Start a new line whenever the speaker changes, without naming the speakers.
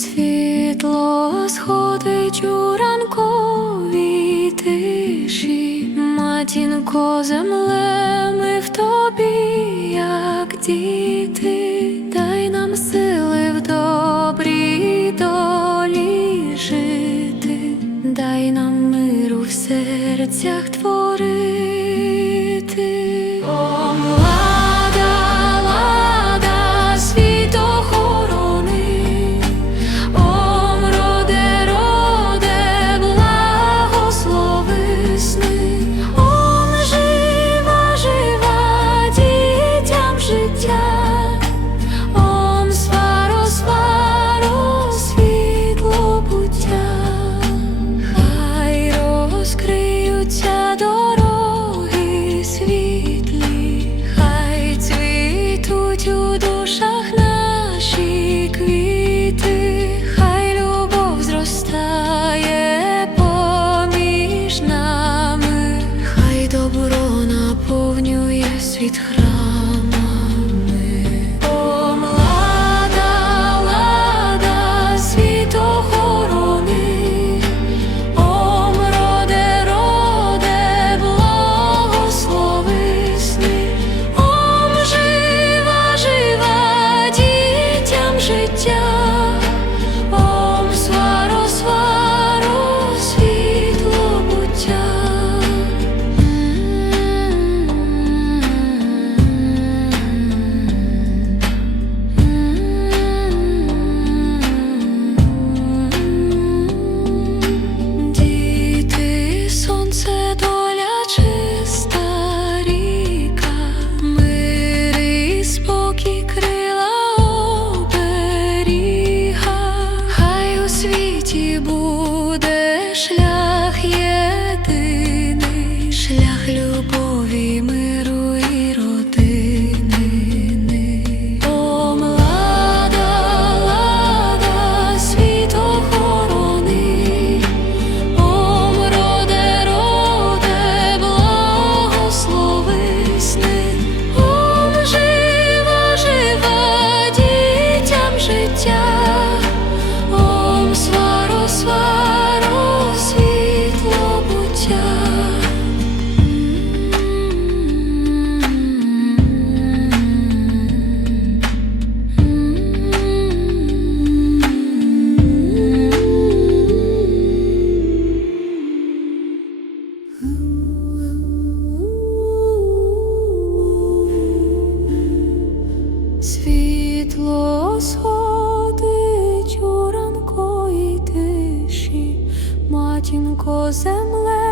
Світло сходить у ранковій тиші, матінко земле, ми в тобі, як діти, дай нам сили в добрій долі жити, дай нам миру в серцях. Цвітуть у душах наші квіти, хай зростає поміж нами, хай добро наповнює світ храмами. Світі буде шлях єдиний, шлях любові, Світло сходить у ранковій тиші, матінко, земле,